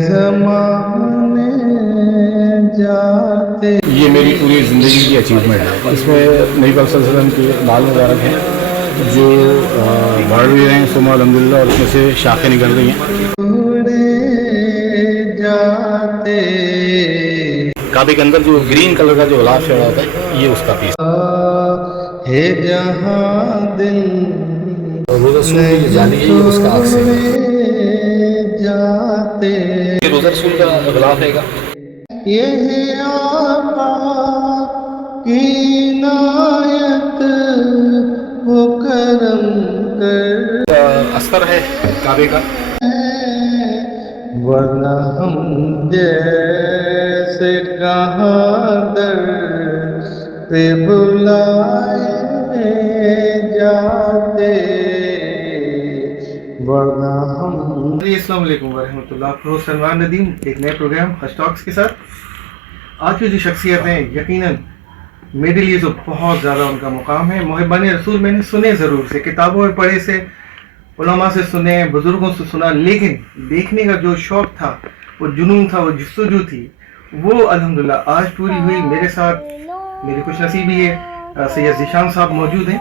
زمانے جاتے. یہ میری پوری زندگی کی اچیومنٹ ہے. اس میں نبی پاک صلی اللہ علیہ وسلم کے بال مبارک ہیں جو بڑھ بھی رہے ہیں ثم الحمدللہ, اور اس میں سے شاخیں نکل رہی ہیں. جاتے کعبے کے اندر جو گرین کلر کا جو غلاف چڑھا ہوتا ہے, یہ اس کا پیس ہے جہاں دل روزہ رسول کی جو جالی ہے یہ اس کا عکس ہے. جاتے. یہ روزہ رسول کا غلاف ہے گا. یہ ہے آقا کی عنایت وہ کرم کر استر ہے کعبے کا. ورنہ ہم جیسے کہاں در پہ بلائے جاتے, ورنہ ہم. السلام علیکم ورحمۃ اللہ. پروفیسر سلمان ندیم ایک نئے پروگرام ہش ٹاکس کے ساتھ. آج کی جو شخصیتیں یقیناً میرے لیے تو بہت زیادہ ان کا مقام ہے. محبان رسول میں نے سنے ضرور سے, کتابوں میں پڑھے سے, علماء سے سنے, بزرگوں سے سنا, لیکن دیکھنے کا جو شوق تھا, وہ جنون تھا, وہ جستجو تھی, وہ الحمدللہ آج پوری ہوئی. میرے ساتھ میری خوش نصیبی ہے سید ذیشان صاحب موجود ہیں,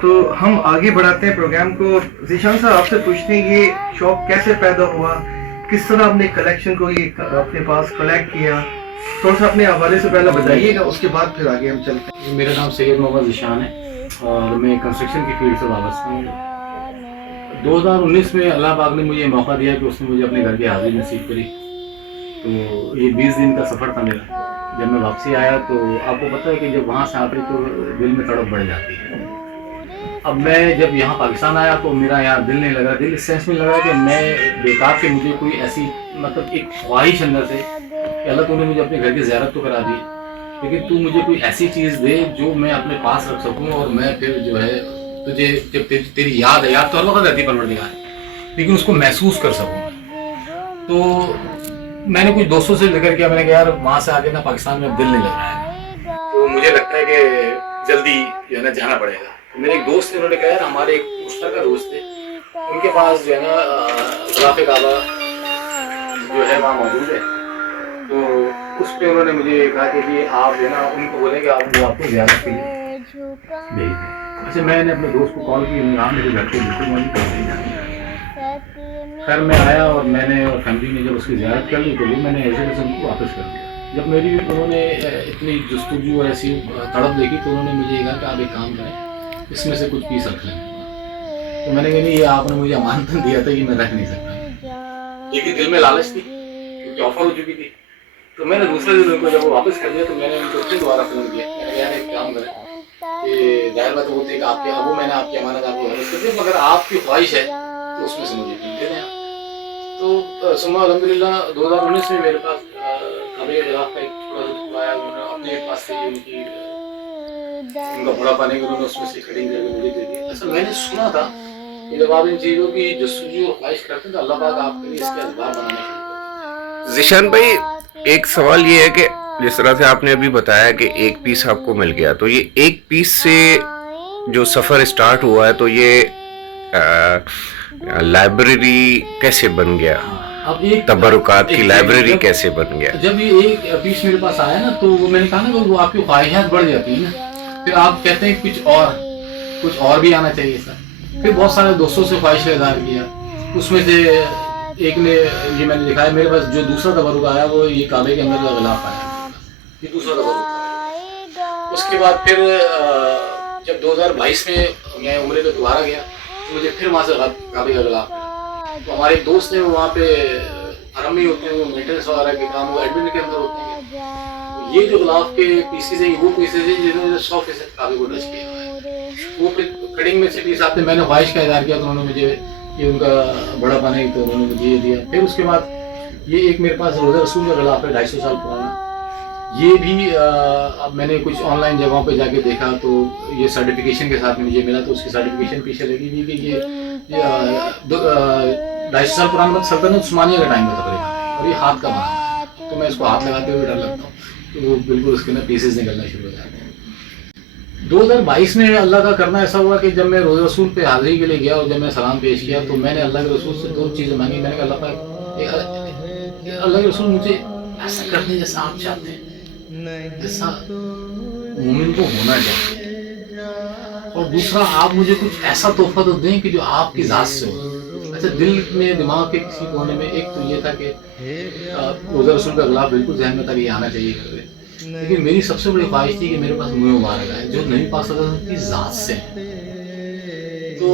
تو ہم آگے بڑھاتے ہیں پروگرام کو. ذیشان صاحب آپ سے پوچھتے ہیں یہ شوق کیسے پیدا ہوا, کس طرح آپ نے کلیکشن کو یہ اپنے پاس کلیکٹ کیا, تھوڑا سا اپنے حوالے سے پہلے بتائیے گا, اس کے بعد پھر آگے ہم چلتے ہیں. میرا نام سید محمد ذیشان ہے اور میں کنسٹرکشن کی فیلڈ سے وابستہ ہوں. 2019 میں اللہ پاک نے مجھے موقع دیا کہ اس نے مجھے اپنے گھر کی حاضری نصیب کری. تو یہ 20 دن کا سفر تھا میرا. جب میں واپسی آیا تو آپ کو پتہ ہے کہ جب وہاں سے آتے تو دل میں تڑپ بڑھ جاتی ہے. اب میں جب یہاں پاکستان آیا تو میرا یہاں دل نہیں لگا. دل اس سینس میں لگا کہ میں بیکار کہ مجھے کوئی ایسی مطلب ایک خواہش اندر سے کہ اللہ تو نے مجھے اپنے گھر کی زیارت تو کرا دی, لیکن تو مجھے کوئی ایسی چیز دے جو میں اپنے پاس رکھ سکوں, اور میں پھر جو ہے تجھے جب تیری یاد ہے, یاد تو ہر وقت رہتی پروردگار ہے, لیکن اس کو محسوس کر سکوں. تو میں نے کچھ دوستوں سے ذکر کیا, میں نے کہا یار وہاں سے آگے نا پاکستان میں اب دل نہیں لگ رہا ہے, تو مجھے لگتا ہے کہ جلدی جو ہے نا جانا پڑے گا. میرے ایک دوست نے, انہوں نے کہا یار ہمارے ایک مشترکہ دوست تھے, ان کے پاس جو ہے نا غلاف کعبہ جو ہے وہاں موجود ہے, تو اس پہ انہوں نے مجھے کہا کہ جی آپ جو ہے نا ان کو بولیں کہ آپ کو زیارت کے لیے بھیج دیں. اچھا میں نے اپنے دوست کو کال کی, نام میرے گھر پہ بالکل موجود کر دیا. خیر میں آیا اور میں نے اور فیملی نے جب اس کی زیارت کر لی تو وہ میں نے ایسے ویسے ان کو واپس کر دیا. جب میری انہوں نے اتنی جستجو اور ایسی تڑپ دیکھی تو انہوں نے مجھے کہا کہ آپ ایک کام کریں, اس میں سے کچھ پیس رکھ لیں. تو میں نے کہا نہیں, یہ آپ نے مجھے امانت دیا تھا, یہ میں رکھ نہیں سکتا, لیکن دل میں لالچ تھی کیونکہ آفر ہو چکی تھی. تو میں نے دوسرے دن ان کو جب وہ واپس کر دیا تو میں نے ان کو پھر دوبارہ فون کیا. میں نے کہا ایک کام کریں کہ ظاہر بات ہوتی ہے کہ آپ کے ابو میں نے آپ کی امانت آپ کو حفظ کر دی, مگر آپ کی خواہش ہے تو اس میں سے مجھے دے دیں. تو ثم الحمدللہ 2019 میں میرے پاس کعبے کے غلاف کا ایک چھوٹا سا ٹکڑا آیا. انہوں نے اپنے پاس سے ان کا بڑا پانے کے انہوں نے اس میں سے کٹنگ کر کے مجھے دے دی. اصل میں نے سنا تھا کہ جب آپ ان چیزوں کی جستجو اور خواہش کرتے ہیں تو اللہ پاک آپ کے لیے اس کے اسباب بنانے شروع کرتے ہیں. ذیشان بھائی ایک سوال یہ ہے کہ جس طرح سے آپ نے ابھی بتایا کہ ایک پیس آپ کو مل گیا, تو یہ ایک پیس سے جو سفر اسٹارٹ ہوا ہے تو یہ لائبریری کیسے بن گیا, تبرکات کی لائبریری کیسے بن گیا؟ جب یہ ایک پیس میرے پاس آیا نا تو میں نے کہا نا کہ وہ آپ کی خواہشات بڑھ جاتی ہیں نا, پھر آپ کہتے ہیں کچھ اور بھی آنا چاہیے سر. پھر بہت سارے دوستوں سے خواہش کا اظہار کیا. اس میں سے ایک نے یہ میں نے دکھایا, میرے پاس جو دوسرا تبرک آیا وہ یہ کعبے کے اندر کا غلاف آیا, یہ دوسرا تبرک آیا. اس کے بعد پھر جب 2022 میں میں عمرے پہ دوبارہ گیا تو مجھے پھر وہاں سے کعبے کا غلاف ملا. تو ہمارے ایک دوست ہیں وہاں پہ حرم میں ہوتے ہیں, وہ مینٹیننس وغیرہ کے کام وہ ایڈمن کے اندر ہوتے ہیں. یہ جو غلاف کے پیسز ہیں وہ پیسز ہیں جنہوں نے 100% کعبے کو ٹچ کیا ہوا ہے. وہ پھر کٹنگ میں سے پیس آتے, میں نے خواہش کا اظہار کیا تو انہوں نے مجھے یہ ان کا بڑا پانے تو انہوں نے مجھے یہ دیا. پھر اس کے بعد یہ ایک میرے پاس روزہ رسول کا غلاف ہے 250 سال پرانا. یہ بھی اب میں نے کچھ آن لائن جگہوں پہ جا کے دیکھا تو یہ سرٹیفکیشن کے ساتھ مجھے ملا, تو اس کی سرٹیفکیشن پیچھے لگی ہوئی کہ یہ 250 سال پرانا سلطنت عثمانیہ کا ٹائم میں تقریباً, اور یہ ہاتھ کا بنا ہے. تو میں اس کو ہاتھ لگاتے ہوئے ڈر لگتا ہوں تو وہ بالکل اس کے اندر پیسز نکلنا شروع ہو جاتے ہیں. 2022 میں اللہ کا کرنا ایسا ہوا کہ جب میں روزہ رسول پہ حاضری کے لیے گیا اور جب میں سلام پیش کیا تو میں نے اللہ کے رسول سے 2 چیزیں مانگی. میں نے کہا اللہ پاک اللہ کے رسول مجھے ایسا کرنے جیسا آپ چاہتے ہیں، جیسا مومن کو ہونا چاہیے، اور دوسرا آپ مجھے کچھ ایسا تحفہ تو دیں کہ جو آپ کی ذات سے ہو۔ اچھا، دل میں دماغ کے کسی کونے میں ایک تو یہ تھا کہ روزہ رسول کا غلاف بالکل ذہن میں تھا کہ یہ آنا چاہیے، لیکن میری سب سے بڑی خواہش تھی کہ میرے پاس منہ مبارک آئے جو نہیں پا سکتا ان کی ذات سے۔ تو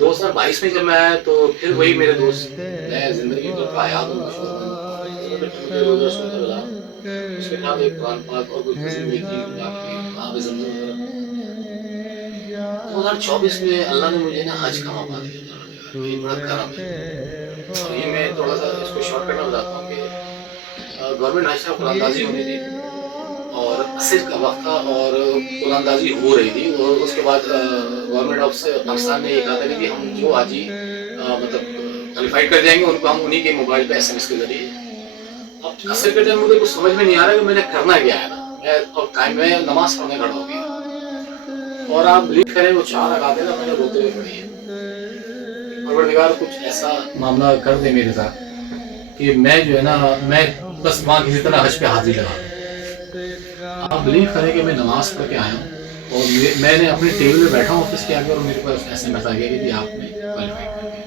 2022 میں جب میں آیا تو پھر وہی میرے دوست، میں زندگی میں کایاب ہوں، روزہ رسول کا غلاف، اس کے بعد ایک قرآن پاک اور کوئی قسم کی آب زمزم وغیرہ۔ 2024 میں اللہ نے مجھے نا حج کا موقع دیا، یہ بڑا کرم ہے۔ اور یہ میں تھوڑا سا اس کو شارٹ کٹ میں بتاتا ہوں کہ گورنمنٹ حج کا قرآن دازی ہونی تھی اور عصر کا وقت تھا اور قرآن دازی ہو رہی تھی، اور اس کے بعد گورنمنٹ آف پاکستان نے یہ کہا تھا کہ ہم جو حاجی مطلب کوالیفائڈ کر جائیں گے ان کو ہم انہی کے موبائل پہ SMS کے ذریعے۔ اب عصر کے ٹائم مجھے کچھ سمجھ میں نہیں آ رہا کہ میں نے کرنا کیا ہے نا، میں نماز پڑھنے کھڑا ہو گیا، اور آپ بلیو کریں وہ 4 رکعتیں نا میں نے روتے ہوئے پڑھی ہیں۔ پروردگار کچھ ایسا معاملہ کر دے میرے ساتھ کہ میں جو ہے نا، میں بس وہاں کسی طرح حج پہ حاضری لگا دوں۔ آپ بلیو کریں کہ میں نماز پڑھ کے آیا ہوں اور میں نے اپنے ٹیبل پہ بیٹھا ہوں آفس کے آگے، اور میرے پاس SMS آ گیا کہ آپ نے کوالیفائی کر لیا۔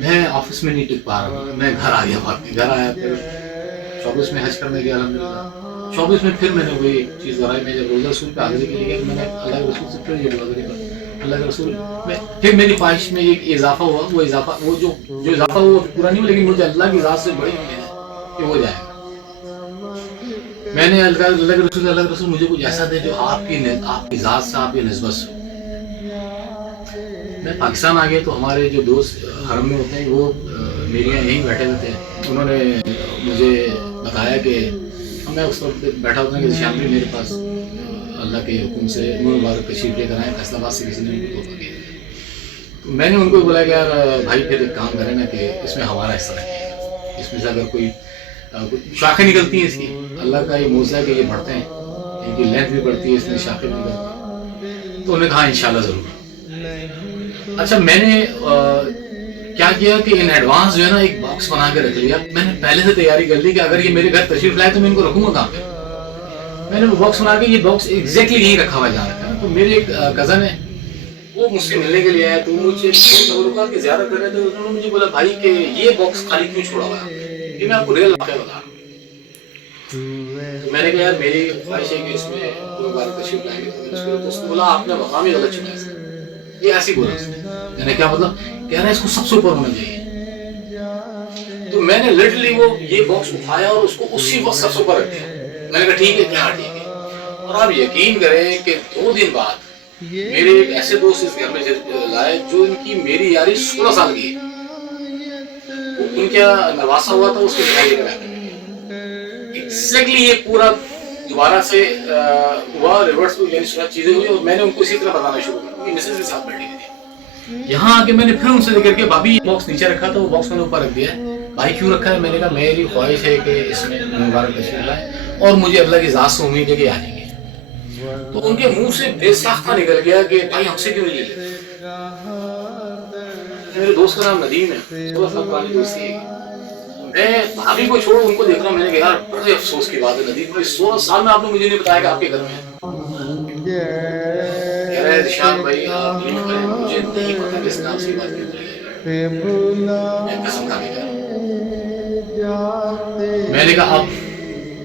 میں آفس میں نہیں ٹک پا رہا ہوں، میں گھر آ گیا، گھر آیا۔ پھر 24 میں حج کرنے گیا الحمدللہ۔ 24 میں پھر میں نے وہی چیز دہرائی، میں جب روزہ رسول پہ حاضری کے لیے گیا، میں نے اللہ کے رسول سے پھر یہ دعا کری، اللہ کے رسول میں پھر میری خواہش میں ایک اضافہ ہوا، وہ اضافہ وہ جو اضافہ وہ پورا نہیں ہوا، لیکن مجھے اللہ کی ذات سے بڑی امید ہے کہ ہو جائے گا۔ میں نے اللہ کے رسول مجھے کچھ ایسا دے جو آپ کی ذات سے، آپ کی نسبت سے۔ میں پاکستان آ گیا تو ہمارے جو دوست حرم میں ہوتے ہیں وہ میرے یہاں یہیں بیٹھے ہوتے ہیں، انہوں نے مجھے بتایا کہ میں اس وقت بیٹھا ہوتا ہوں کہ شامل میرے پاس اللہ کے حکم سے مبارک تشریف لے کر آئے، فیصلہ آباد سے کسی نے ان کو توفہ دیا۔ تو میں نے ان کو بولا کہ یار بھائی پھر ایک کام کریں نا کہ اس میں ہمارا حصہ رکھیے گا، اس میں سے اگر کوئی شاخیں نکلتی ہیں، اس کی اللہ کا یہ معجزہ ہے کہ یہ بڑھتے ہیں، ان کی لینتھ بھی بڑھتی ہے، اس میں شاخیں بھی نکلتی ہیں۔ تو انہوں نے کہا انشاءاللہ ضرور۔ اچھا، میں نے کیا کیا کہ ان ایڈوانس جو ہے نا ایک باکس بنا کے رکھ لیا، میں نے پہلے سے تیاری کر لی کہ اگر یہ میرے گھر تشریف لائے تو میں ان کو رکھوں گا کہاں پہ۔ میں نے وہ باکس بنا کے، یہ باکس ایگزیکٹلی یہیں رکھا ہوا جا رکھا ہے۔ تو میرے ایک کزن ہے، وہ مجھ سے ملنے کے لیے آیا، تو مجھے تبرکات کی زیارت کر رہے تھے، انہوں نے مجھے بولا بھائی کہ یہ باکس خالی کیوں چھوڑا ہوا ہے، یہ میں آپ کو ریئل واقعہ بتا رہا ہوں۔ میں نے کہا یار میری خواہش ہے کہ اس میں کوئی بار تشریف لائیں گے تو اس نے بولا آپ نے مقام ہی غلط چنا ہے، یہ ایسی بولا اس نے۔ میں نے کیا مطلب، کہہ رہا ہے اس کو سب سے اوپر ہونا چاہیے۔ تو میں نے لٹرلی وہ یہ باکس اٹھایا اور اس کو اسی وقت سب سے اوپر رکھ دیا۔ میں نے کہا ٹھیک ہے، کیا ٹھیک ہے۔ اور آپ یقین کریں کہ 2 دن بعد میرے ایک ایسے دوست اس گھر میں لائے جو ان کی میری یاری 16 سال کی ہے، ان کا نواسا ہوا تھا، اس کے نکاح کرایا۔ ایگزیکٹلی یہ پورا دوبارہ سے ہوا، ریورس یعنی چیزیں ہوئی، اور میں نے ان کو اسی طرح بتانا شروع کیا، کیونکہ مسز کے ساتھ بیٹھی ہوئی تھی۔ یہاں آ کے میں نے پھر ان سے ذکر کیا بھابھی یہ باکس نیچے رکھا تھا، وہ باکس میں نے اوپر رکھ دیا ہے، بھائی کیوں رکھا ہے؟ میں نے کہا میری خواہش ہے کہ اس میں مبارک تشریف لائے، اور مجھے اللہ کی ذات سے امید ہے کہ آ جائیں گے۔ تو ان کے منہ سے بے ساختہ نکل گیا کہ بھائی ہم سے کیوں نہیں لیتے۔ میرے دوست کا نام ندیم ہے، 16 سال پرانی دوستی ہے۔ میں بھابھی کو چھوڑ ان کو دیکھ رہا ہوں، میں نے کہا یار بڑے افسوس کی بات ہے ندیم بھائی، 16 سال میں آپ نے مجھے نہیں بتایا کہ آپ کے گھر میں کہہ رہے ہیں ذیشان بھائی آپ بلیو کریں مجھے نہیں پتا کس نام سے بات کی ہے، میں قسم کھا کے کہہ رہا ہوں۔ میں نے کہا اب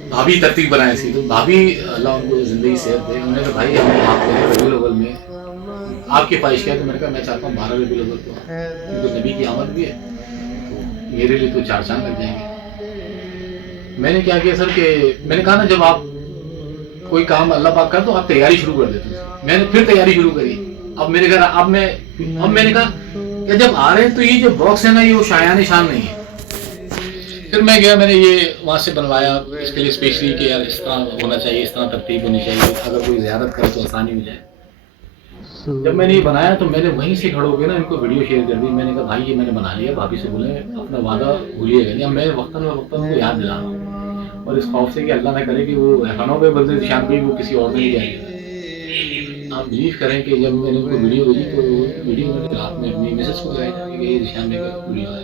بھابھی ترتیب بنائے تھی، تو بھابھی اللہ ان کو زندگی صحت دے، انہوں نے کہا بھائی ہم آپ کے ربیع الاول میں آپ کی خواہش کیا ہے؟ تو میں نے کہا میں چاہتا ہوں 12 ربیع الاول کو، کیونکہ نبی کی آمد بھی ہے تو میرے لیے تو 4 چاند لگ جائیں گے۔ میں نے کیا کیا سر کہ میں نے کہا نا جب آپ کوئی کام اللہ پاک کر تو آپ تیاری شروع کر دیتے ہیں۔ میں نے پھر تیاری شروع کری، اب میرے گھر اب میں نے کہا کہ جب آ رہے ہیں تو یہ جو باکس ہے نا یہ وہ شایان شان نہیں ہے۔ پھر میں گیا، میں نے یہ وہاں سے بنوایا اس کے لیے اسپیشلی کہ یار اس طرح ہونا چاہیے، اس طرح ترتیب ہونی چاہیے، اگر کوئی زیارت کرے تو آسانی ہو جائے۔ جب میں نے یہ بنایا تو میں نے وہیں سے کھڑے ہو کے نا ان کو ویڈیو شیئر کر دی، میں نے کہا بھائی یہ میں نے بنا لیا، بھابھی سے بولے اپنا وعدہ بھولیے گا نہیں، میں وقتاً فوقتاً کو یاد دلا رہا ہوں، اور اس خوف سے کہ اللہ نہ کرے کہ وہ احسانوں پہ بلدے ذیشان بھی وہ کسی اور نے نہیں جائے گا۔ آپ بلیو کریں کہ جب میں نے ان کو ویڈیو بھیجی تو ویڈیو میں رات میں اپنی میسج کو لگائی تھی کہ یہ ذیشان میں ویڈیو ہے،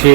6